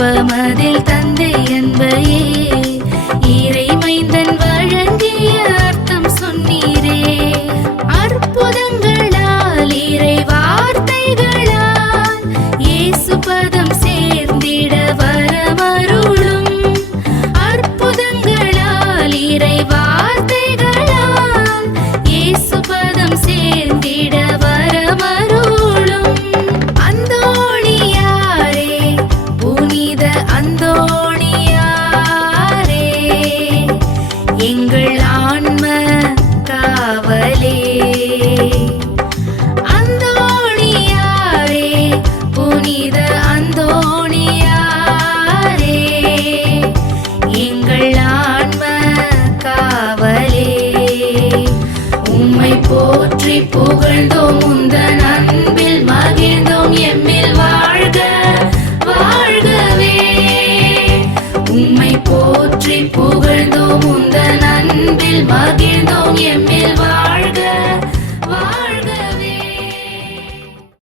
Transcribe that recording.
அற்பமதில் தந்தை அன்பையே இறைமைந்தன் வழங்கிய அர்த்தம் சொன்னீரே. அற்புதங்களால் இறை வார்த்தைகளால் இயேசு பதம் சேர்ந்திட வரமருளும். அற்புதங்களால் இறை வார்த்தைகளால் இயேசு பதம் சேர்ந்திட வரமருளும். அந்தோணியாரே, புனித அந்தோணியாரே, எங்கள் ஆன்ம காவலே. அந்தோணியாரே, புனித அந்தோணியாரே, எங்கள் ஆன்ம காவலே. உம்மை போற்றி புகழ்ந்தோம், உந்தன் அன்பில் மகிழ்ந்தோம், எம்மில் வாழ்க வாழ்கவே. உம்மை போற்றி புகழ்ந்தோம், உந்தன்